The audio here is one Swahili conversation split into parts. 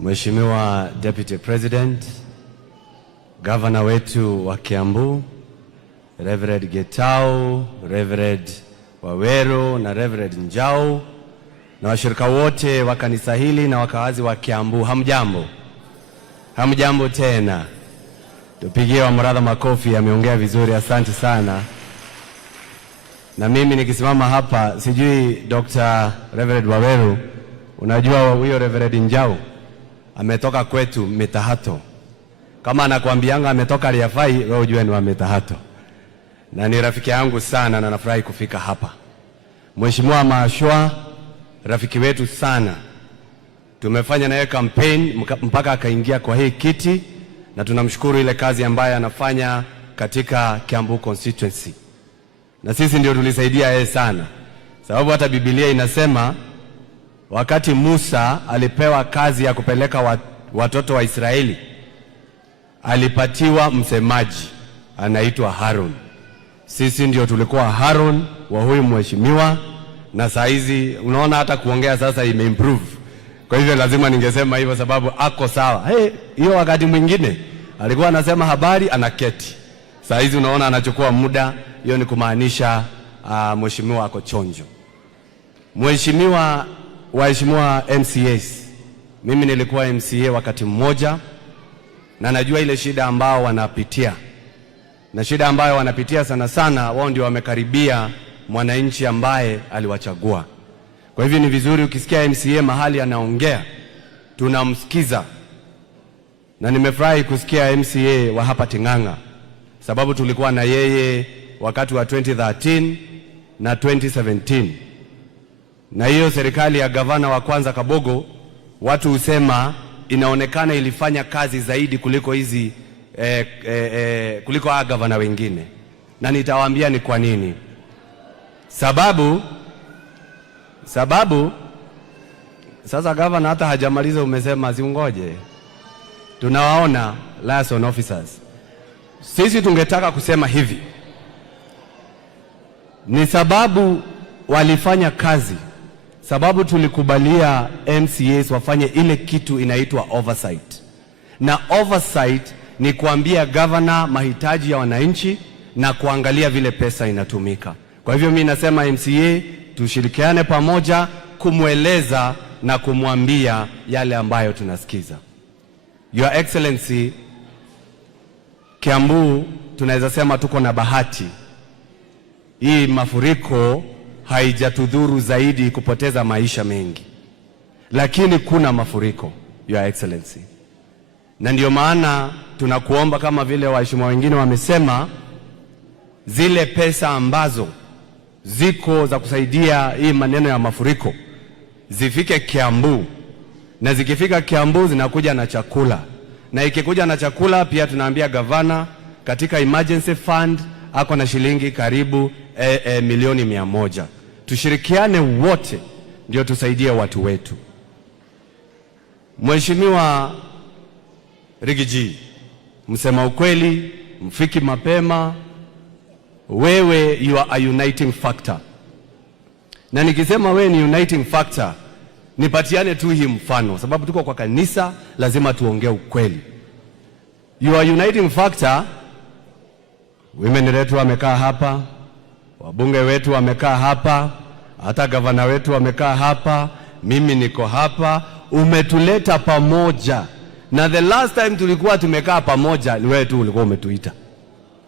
Mheshimiwa Deputy President, Governor wetu wa Kiambu, Reverend Getao, Reverend Waweru na Reverend Njau na washirika wote wa kanisa hili na wakazi wa Kiambu, hamjambo? Hamjambo tena. Tupigie Wamradha makofi, ameongea vizuri, asante sana. Na mimi nikisimama hapa, sijui Dr. Reverend Waweru, unajua huyo Reverend Njau ametoka kwetu Mitahato. Kama anakuambianga ametoka Liafai, wewe ujue ni wa Mitahato. Na ni rafiki yangu sana na nafurahi kufika hapa. Mheshimiwa Mashwa, rafiki wetu sana. Tumefanya naye campaign mpaka akaingia kwa hii kiti, na tunamshukuru ile kazi ambayo anafanya katika Kiambu constituency. Na sisi ndio tulisaidia yeye sana. Sababu hata Biblia inasema wakati Musa alipewa kazi ya kupeleka watoto wa Israeli, alipatiwa msemaji anaitwa Harun. Sisi ndio tulikuwa Harun wa huyu mheshimiwa, na saa hizi unaona hata kuongea sasa imeimprove. Kwa hivyo lazima ningesema hivyo sababu ako sawa. Hiyo wakati mwingine alikuwa anasema habari anaketi. Saa hizi unaona anachukua muda, hiyo ni kumaanisha mheshimiwa ako chonjo. Waheshimiwa MCAs, mimi nilikuwa MCA wakati mmoja na najua ile shida ambao wanapitia. Na shida ambayo wanapitia sana sana, wao ndio wamekaribia mwananchi ambaye aliwachagua. Kwa hivyo ni vizuri ukisikia MCA mahali anaongea, tunamsikiza. Na nimefurahi kusikia MCA wa hapa Ting'ang'a, sababu tulikuwa na yeye wakati wa 2013 na 2017. Na hiyo serikali ya gavana wa kwanza Kabogo, watu husema inaonekana ilifanya kazi zaidi kuliko hizi kuliko gavana wengine. Na nitawaambia ni kwa nini. Sababu sasa gavana hata hajamaliza, umesema ziungoje. Tunawaona liaison officers. Sisi tungetaka kusema hivi, ni sababu walifanya kazi, sababu tulikubalia MCAs wafanye ile kitu inaitwa oversight. Na oversight ni kuambia governor mahitaji ya wananchi na kuangalia vile pesa inatumika. Kwa hivyo mimi nasema MCA tushirikiane pamoja kumweleza na kumwambia yale ambayo tunasikiza. Your Excellency, Kiambu tunaweza sema tuko na bahati. Hii mafuriko haijatudhuru zaidi kupoteza maisha mengi, lakini kuna mafuriko, Your Excellency. Na ndio maana tunakuomba kama vile waheshimiwa wengine wamesema, zile pesa ambazo ziko za kusaidia hii maneno ya mafuriko zifike Kiambu, na zikifika Kiambu zinakuja na chakula. Na ikikuja na chakula pia tunaambia gavana katika emergency fund ako na shilingi karibu milioni 100. Tushirikiane wote ndio tusaidie watu wetu. Mheshimiwa Rigiji, msema ukweli, mfiki mapema, wewe you are a uniting factor. Na nikisema wewe ni uniting factor, nipatiane tu hii mfano, sababu tuko kwa kanisa, lazima tuongee ukweli. You are uniting factor. Women wetu wamekaa hapa, wabunge wetu wamekaa hapa, hata gavana wetu wamekaa hapa, mimi niko hapa. Umetuleta pamoja. Na the last time tulikuwa tumekaa pamoja ni wewe tu ulikuwa umetuita.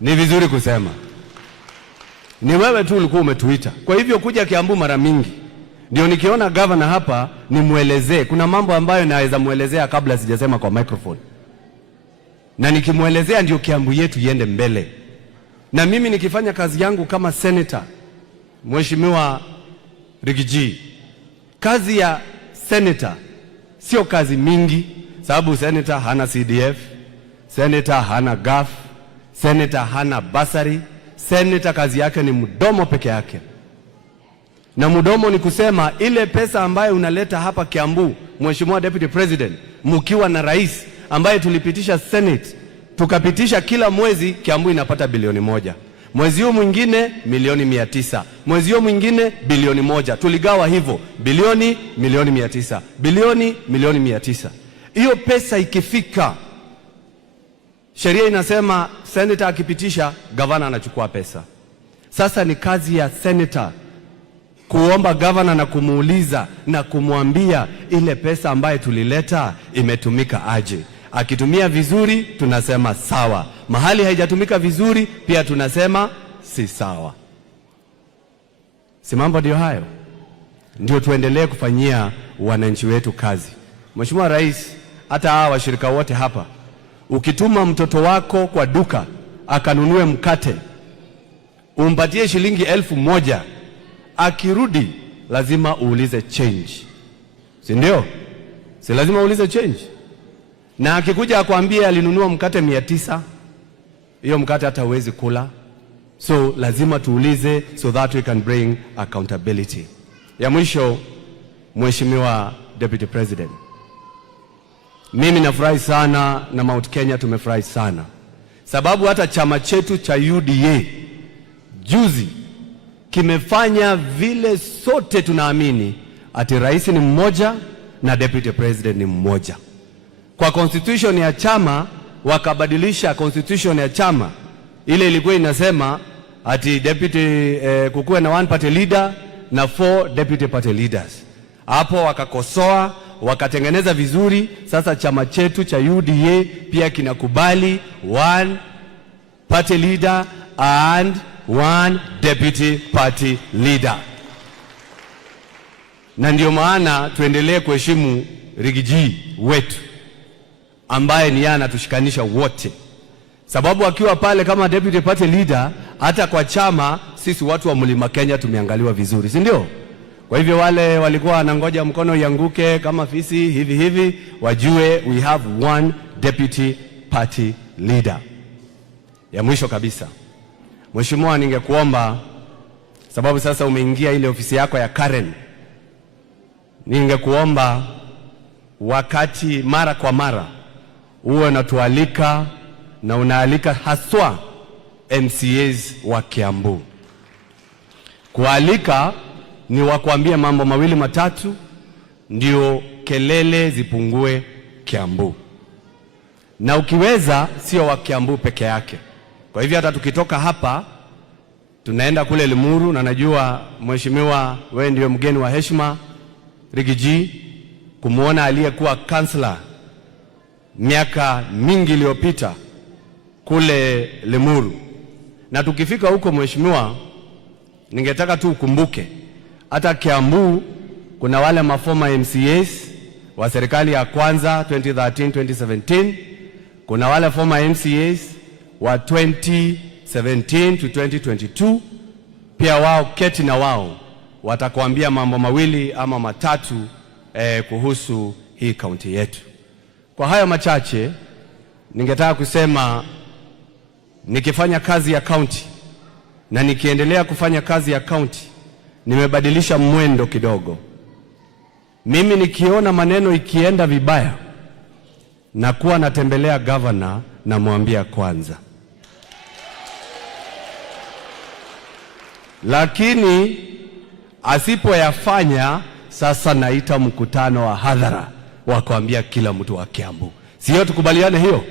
Ni vizuri kusema ni wewe tu ulikuwa umetuita. Kwa hivyo kuja Kiambu mara mingi, ndio nikiona gavana hapa nimuelezee. Kuna mambo ambayo naweza muelezea kabla sijasema kwa microphone. Na nikimuelezea ndio Kiambu yetu iende mbele. Na mimi nikifanya kazi yangu kama senator, Mheshimiwa Rigiji, kazi ya senator sio kazi mingi, sababu senator hana CDF, senator hana GAF, senator hana basari. Senator kazi yake ni mdomo peke yake. Na mdomo ni kusema ile pesa ambayo unaleta hapa Kiambu, Mheshimiwa Deputy President, mkiwa na rais ambaye tulipitisha Senate, tukapitisha kila mwezi Kiambu inapata bilioni 1. Mwezi huu mwingine milioni 900, mwezi huu mwingine bilioni 1. Tuligawa hivyo, bilioni, milioni 900, bilioni, milioni 900. Hiyo pesa ikifika, sheria inasema senator akipitisha, gavana anachukua pesa. Sasa ni kazi ya senator kuomba gavana na kumuuliza na kumwambia ile pesa ambayo tulileta imetumika aje. Akitumia vizuri tunasema sawa, mahali haijatumika vizuri pia tunasema si sawa. Si mambo ndio hayo? Ndio tuendelee kufanyia wananchi wetu kazi. Mheshimiwa Rais, hata hawa washirika wote hapa, ukituma mtoto wako kwa duka akanunue mkate, umpatie shilingi 1000, akirudi lazima uulize change, si ndio? Si lazima uulize change? Na akikuja akwambie alinunua mkate 900, hiyo mkate hata huwezi kula. So lazima tuulize so that we can bring accountability. Ya mwisho, Mheshimiwa Deputy President, mimi nafurahi sana na Mount Kenya tumefurahi sana, sababu hata chama chetu cha UDA juzi kimefanya vile sote tunaamini ati rais ni mmoja na Deputy President ni mmoja. Kwa constitution ya chama wakabadilisha constitution ya chama, ile ilikuwa inasema ati deputy kukuwe na 1 party leader na 4 deputy party leaders. Hapo wakakosoa, wakatengeneza vizuri. Sasa chama chetu cha UDA pia kinakubali 1 party leader and 1 deputy party leader. Na ndio maana tuendelee kuheshimu Rigiji wetu ambaye ni yana tushikanisha wote, sababu akiwa pale kama deputy party leader, hata kwa chama sisi watu wa Mlima Kenya tumeangaliwa vizuri, si ndio? Kwa hivyo wale walikuwa wanangoja mkono ianguke kama fisi hivi wajue we have 1 deputy party leader. Ya mwisho kabisa, Mheshimiwa, ningekuomba, sababu sasa umeingia ile ofisi yako ya Karen, ningekuomba wakati mara kwa mara uwe unatualika na unaalika haswa MCAs wa Kiambu. Kualika ni wakuambia mambo mawili matatu ndio kelele zipungue Kiambu, na ukiweza sio wa Kiambu peke yake. Kwa hivyo hata tukitoka hapa tunaenda kule Limuru, na najua Mheshimiwa wewe ndio mgeni wa heshima Rigiji, kumuona aliyekuwa kansela miaka mingi iliyopita kule Limuru. Na tukifika huko Mheshimiwa, ningetaka tu ukumbuke hata Kiambu kuna wale mafoma MCAs wa serikali ya kwanza 2013 2017, kuna wale former MCAs wa 2017 to 2022, pia wao keti na wao watakuambia mambo mawili ama matatu kuhusu hii kaunti yetu. Kwa hayo machache ningetaka kusema, nikifanya kazi ya kaunti na nikiendelea kufanya kazi ya kaunti, nimebadilisha mwendo kidogo. Mimi nikiona maneno ikienda vibaya, na kuwa natembelea governor na mwambia kwanza, lakini asipoyafanya sasa naita mkutano wa hadhara wa kuambia kila mtu wa Kiambu. Sio tukubaliane hiyo?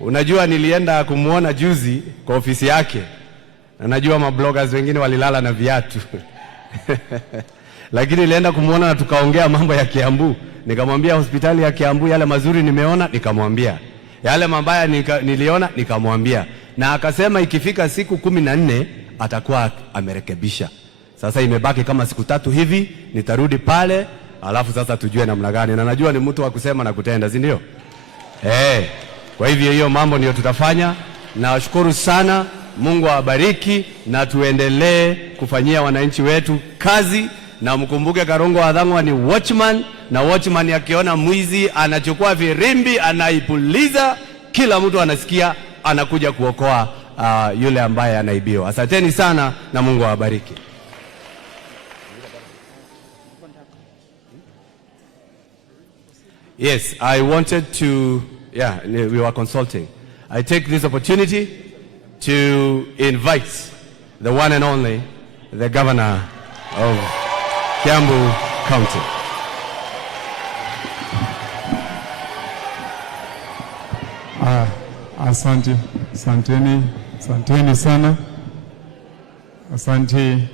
Unajua nilienda kumuona juzi kwa ofisi yake, na najua mabloggers wengine walilala na viatu lakini nilienda kumuona na tukaongea mambo ya Kiambu. Nikamwambia hospitali ya Kiambu yale mazuri nimeona, nikamwambia yale mabaya niliona, nikamwambia, na akasema ikifika siku 14 atakuwa amerekebisha. Sasa imebaki kama siku 3 hivi, nitarudi pale alafu sasa tujue namna gani, na najua ni mtu wa kusema na kutenda, si ndio? Kwa hivyo hiyo mambo ndio tutafanya. Nawashukuru sana, Mungu awabariki, na tuendelee kufanyia wananchi wetu kazi. Na mkumbuke Karongo Wadhangwa ni watchman, na watchman akiona mwizi anachukua virimbi anaipuliza, kila mtu anasikia, anakuja kuokoa yule ambaye anaibiwa. Asanteni sana na Mungu awabariki. Yes, I wanted to, we were consulting. I take this opportunity to invite the one and only, the governor of Kiambu County. Asanteni sana. Asante.